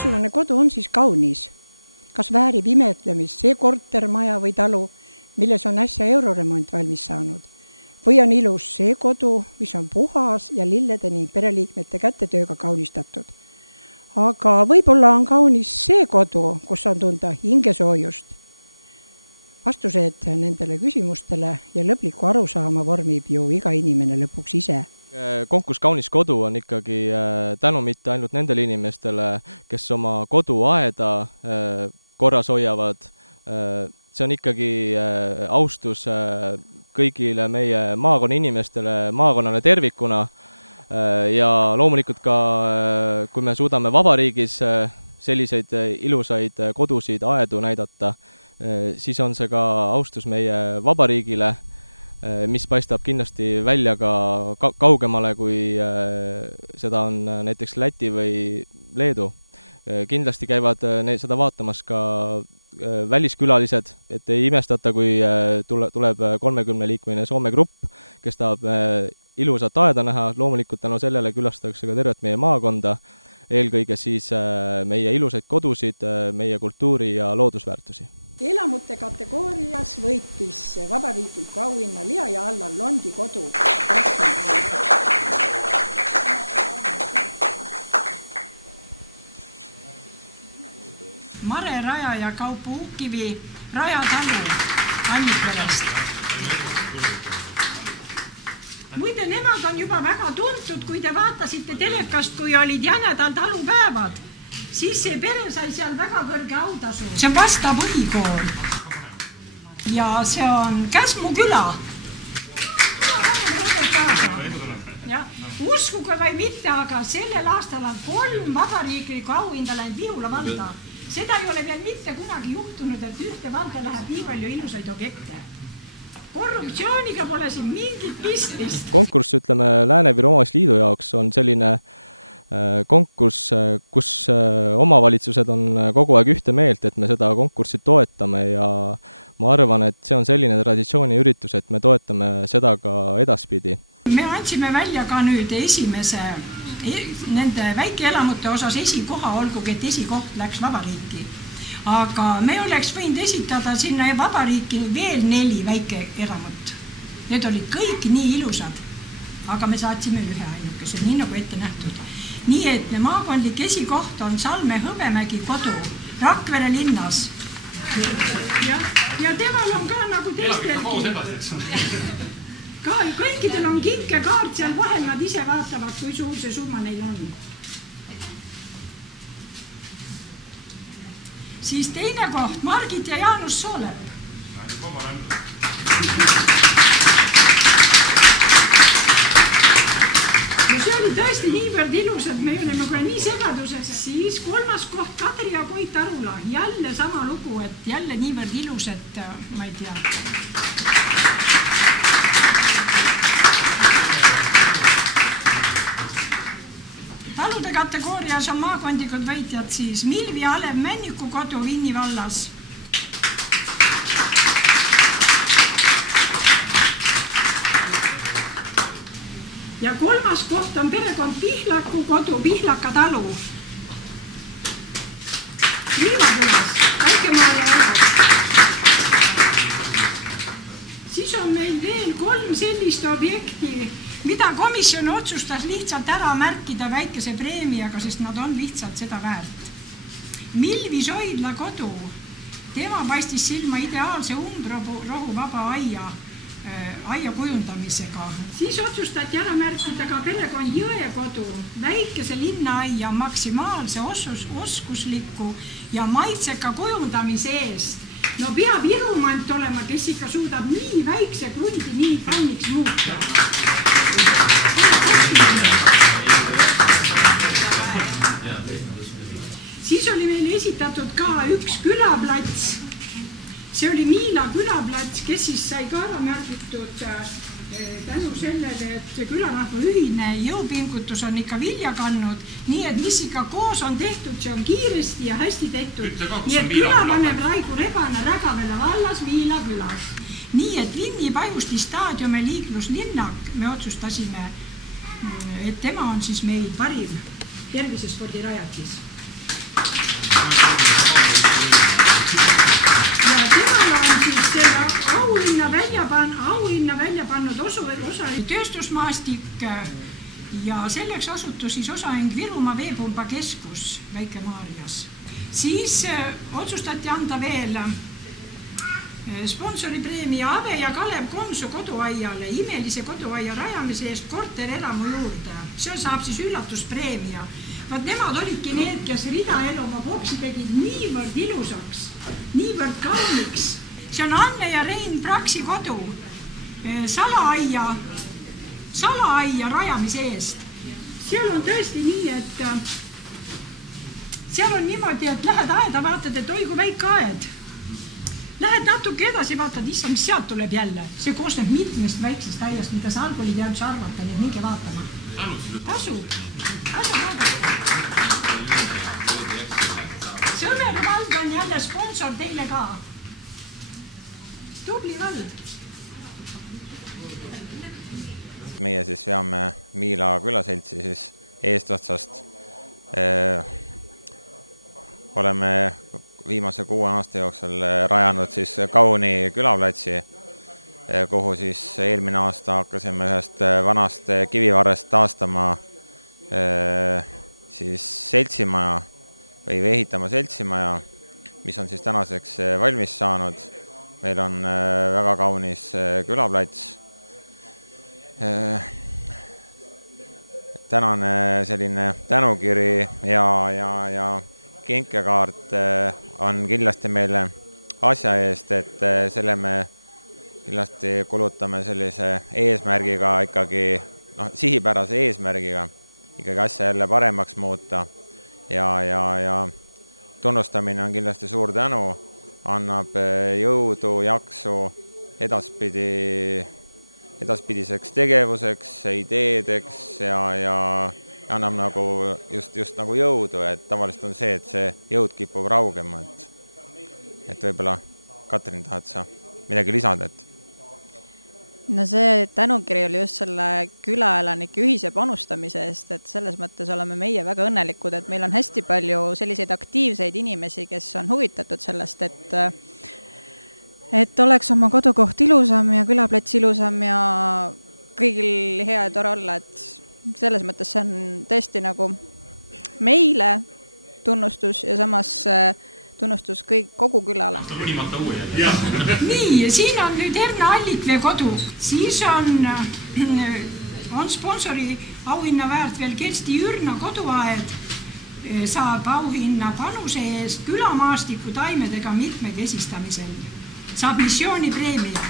missugune kodu on siis kaunis? Kas väärib imetlemist see kortermaja või talu, milles on äsja euroremont valmis saanud? Või on ilus see kodu, mis on puhas ja lillede ning pereliikmete kätetööga kaunistatud? Aga võib-olla on kaunis see kodu, kus on tunda hingesoojust. Vastused nendele küsimustele ja lõpliku arusaama vormib ju iga inimene lõpuks ise. Konkurss Kaunis kodu on ikkagi tänu mitte ainult nendele inimestele, kes oma koduaeda korras hoiavad. See on ikkagi austus kõigile meie maakonna inimestele, maakonnale tervikuna ja loomulikult ka, kui me suudame vabariigis selliseid ilusaid kodusid, aedu näidata, siis on see ka austus meie vabariigile, mis paistab kindlasti välja ka kaugemale, kui seda on näiteks Läti või Leedu. Kindlasti käivad seda vaatamas ka väliskülalised, et ei imestata, kui tuleb 30-liikmeline Soome grupp, kes tahab ilusat aeda näha. Loomulikult tänu sellele külastatakse ka tervet meie maakonda, eelkõige siis meie ilusaid kodusid, meie kultuuri ja loodusväärtusi. Elamute kategoorias võitis vabariikliku auhinna Lea ja Allar Londi kodu. Mare Raja ja Kaupo Uukkivi Raja talu Annikverest. Muide, nemad on juba väga tuntud, kui te vaatasite telekast, kui olid Jänedal talupäevad. Siis see pere sai seal väga kõrge autasu. See on Vasta põhikool ja see on Käsmu küla. Uskuge või mitte, aga sellel aastal on 3 vabariiklikku auhinda läinud Vihula valda. Seda ei ole veel mitte kunagi juhtunud, et ühte valda läheb nii palju ilusaid objekte. Korruptsiooniga pole siin mingit pistist. Konkurss, ütleme, Lääne-Viru Omavalitsusliidu jaoks on selline konkurss, kus omavalitsused on kogu aeg ühte meelt, et me seda konkurssi toetame ja ma arvan, et see on selline traditsiooniüritus, et me toetame seda ka edaspidi. Me andsime välja ka nüüd esimese nende väikeelamute osas esikoha, olgugi et esikoht läks vabariiki. Aga me oleks võinud esitada sinna vabariiki veel 4 väikeelamut. Need olid kõik nii ilusad, aga me saatsime ühe ainukese, nii nagu ette nähtud. Nii et maakondlik esikoht on Salme Hõbemägi kodu Rakvere linnas. Ja temal on ka nagu teistelgi. Kõikidel on kinkekaart seal vahel, nad ise vaatavad, kui suur see summa neil on. Siis teine koht, Margit ja Jaanus Soolep. Ja see oli tõesti niivõrd ilus, et me oleme ka nii segaduseks. Siis 3. koht, Kadri ja Koit Arula. Jälle sama lugu, et jälle niivõrd ilus, et ma ei tea. Talude kategoorias on maakondlikud võitjad siis Milvi ja Alev Männiku kodu Vinni vallas. Ja 3. koht on perekond Pihlaku kodu Pihlaka talu. Liivakülas, Väikemaale alas. Siis on meil veel 3 sellist objekti, mida komisjon otsustas lihtsalt ära märkida väikese preemiaga, sest nad on lihtsalt seda väärt. Milvi Soidla kodu, tema paistis silma ideaalse umbrohu vaba aia kujundamisega. Siis otsustati ära märkida ka perekond Jõe kodu, väikese linnaaia maksimaalse oskusliku ja maitseka kujundamise eest. No peab Irumant olema, kes ikka suudab nii väikse krundi nii kanniks muuta. Siis oli meil esitatud ka üks külaplats. See oli Miila külaplats, kes siis sai ka ära märgitud tänu sellele, et külarahva ühine jõupingutus on ikka vilja kandnud, nii et mis ikka koos on tehtud, see on kiiresti ja hästi tehtud. Nii et külavanem Raigu Rebane Rägavene vallas Miila külas. Nii et Vinni Pajusti staadiumi liikluslinnak me otsustasime, et tema on siis meil parim tervisespordirajatis. on auhinna välja pannud osa tööstusmaastik ja selleks asutus siis osaühing Virumaa veepumbakeskus Väike-Maarjas. Siis otsustati anda veel sponsoripreemia Ave ja Kalev Konsu koduaiale imelise koduaia rajamise eest korterelamu juurde. See saab siis üllatuspreemia. Vaat nemad olidki need, kes Ridaelu oma boksi tegid niivõrd ilusaks, niivõrd kauniks. See on Anne ja Rein Praksi kodu salaaia rajamise eest. Seal on tõesti nii, et seal on niimoodi, et lähed aeda, vaatad, et oi kui väike aed. Lähed natuke edasi, vaatad, issa, mis sealt tuleb jälle. See koosneb mitmest väiksest aiast, mida sa argolid ja üldse arvata, nii nüüd vaatame. Asub vaadata. See Õnere vald on jälle sponsor teile ka. Tubli vald. Meie siis veame Miila külaseltsi siis eestotsast. Oleme viimase 6 aasta jooksul rajanud siis kauni külaplatsi, kuhu siis eelmine aasta hakkasime ühest vanast kivivarrest taastama siis seltsimaja või ehitama seltsimaja, mis on siis tänaseks valmis saanud. Meil on väga kaunis külaplats. Tänane selline tänukiri ja kinkekaart on kindlasti meile asja eest, et selle me kindlasti kulutame sellise eesmärgiga ikkagi, sihipärase eesmärgiga ikkagi asja jälle paremaks muuta ja tunnustamine on kindlasti suur tänu, annab jõudu, jaksu edaspidiseks tegevuseks, ideedeks ja annab nagu just nagu jõudu, et tavaliselt on see, et see jõud kipub raugema, et võib-olla Katrin, tahad sa midagi lisada, et? No see tänukiri oli just selle külaelanike ühise panustamise eest, et selles mõttes oleme meie väga õnnelikud, et meil on hästi palju selliseid aktiivseid inimesi, kes on huvitatud sellest, et oleks oma kodukoht ilusam ja külaplats ilusam ja kõigil hea ja tore olla, et selles mõttes see on tõesti nagu meile tunnustus ja samas tunnustus kogu külale. Nii, siin on nüüd Erna Allikvee kodu. Siis on sponsori auhinna väärt veel Kersti Jürna koduaed. Saab auhinna panuse eest külamaastiku taimedega mitmekesistamisel. Saab missioonipreemia.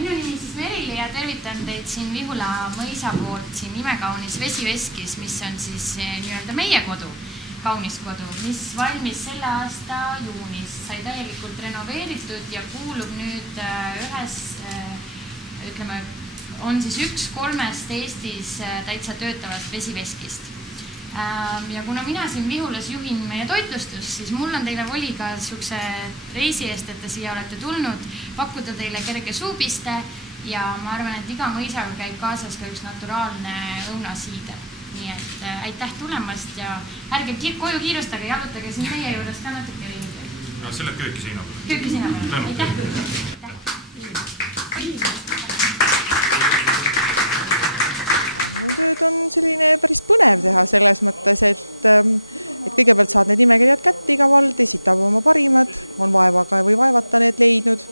Minu nimi siis Merili ja tervitan teid siin Vihula mõisa poolt siin imekaunis Vesiveskis, mis on siis nii-öelda meie kodu. Kaunis kodu, mis valmis selle aasta juunis, sai täielikult renoveeritud ja kuulub nüüd on siis üks 3 Eestis täitsa töötavast Vesiveskist. Ja kuna mina siin Vihulas juhin meie toitlustust, siis mul on teile voli ka sukse reisi eest, et te siia olete tulnud, pakkuda teile kerge suupiste ja ma arvan, et iga mõisaga käib kaasas ka üks naturaalne õunasiide. Nii et aitäh tulemast ja ärge koju kiirustage, jalutage siin meie juures ka natuke ringi. See läheb kööki seina peale. Kööki seina peale. Aitäh. No tööd on selline päris põnev teha selles mõttes, et kõigepealt saad need nimekirjad kätte iga vald, esitab oma parimad, on vaevaga või vaevata need leidnud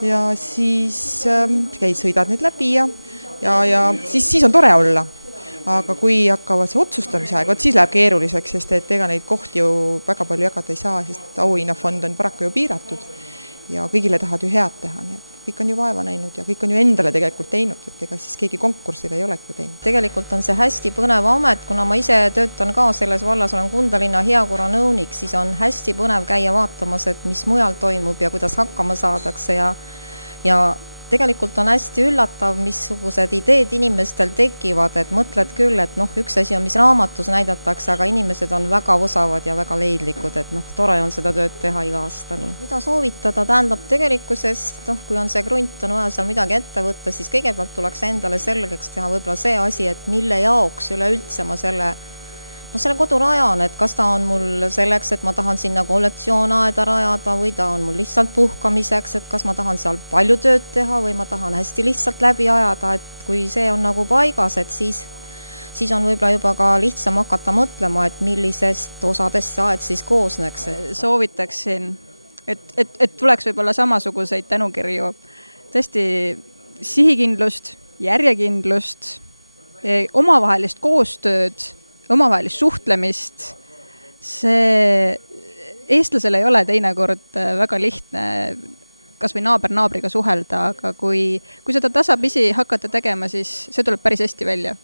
ja siis sõidad need läbi ja siis on tore olla. Aga kui hakkavad see otsustamise aeg, siis läheb keeruliseks, sest et ega neid kohti ju väga palju jagada ei saa, sest auhinnafond on paraku ju piiratud ja kõigile tahad ju head teha, nii et kõik on ju vaeva näinud ja kõik on ju endale tegelikult teinud, et ega siis keegi konkursile ei olegi ju teinud. Tegelikult on see hästi põnev amet, kuna ma ise töötan ka selles vallas, olen Kundalinna heakorra nõunik, siis on hästi põnev käia vaatamas, et mis mujal toimub ja kuidas hakkama saadakse ja tegelikult on hästi üllatav, missugused ideed inimestel tekivad, et mõtled küll, et üks asi on, mis raamatus näidatakse, aga inimesed on väga osavad ja väga leidlikud, et tore on seda tööd teha iga aasta. Mida soovitada tähendab tegelikkuses, kui on see grunt, on vaja seal midagi ette võtta, siis kõigepealt tuleks endale selgeks teha võib-olla see asi, et mille jaoks üleüldse ma selle no selle kodu rajan, et kas ta on mul selleks, et ma tahan sinna kollektsioonaaeda rajada või ta on mul lihtsalt puhkamiseks, et kas ma tahan seal palju tööd teha või ma tahan hästi lihtsalt läbi ajada, et kui see on nagu paigas, et siis on võib-olla juba ka lihtsam hakata mõtlema, et millisest osadest see aed siis koosneks. Soovitaksin, et tuleks võib-olla samasuguseid tänukirju, tõesti sihikindlust, järjekindlust, omavahelist koostööd, omavahelist suhtlemist. See eestlasel ei ole teinekord väga lihtne kas või naaber naabriga suhelda, aga kui seda tasapisi hakata tegema, siis see tuleb päris hästi välja.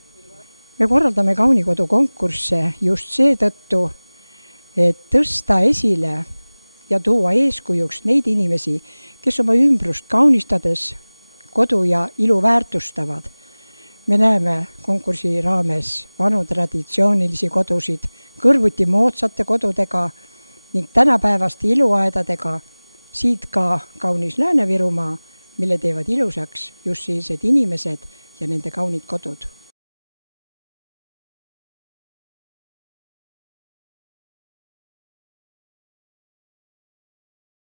Me korraldame Kaunikodu konkursse just seetõttu, et tõsta esile ja tuua eeskujuks neid inimesi, kes oma ümbrust kaunistades kodu ja ilu väärtustavad. Me näeme konkursi raames vanu traditsioonilisi kodusid kõrvuti moodsate kodudega ning tänapäevaste iluaedadega, siit ka kaunis Lääne-Virumaa, mille teevad ilusaks just sellised inimesed ja nende kaunid kodud.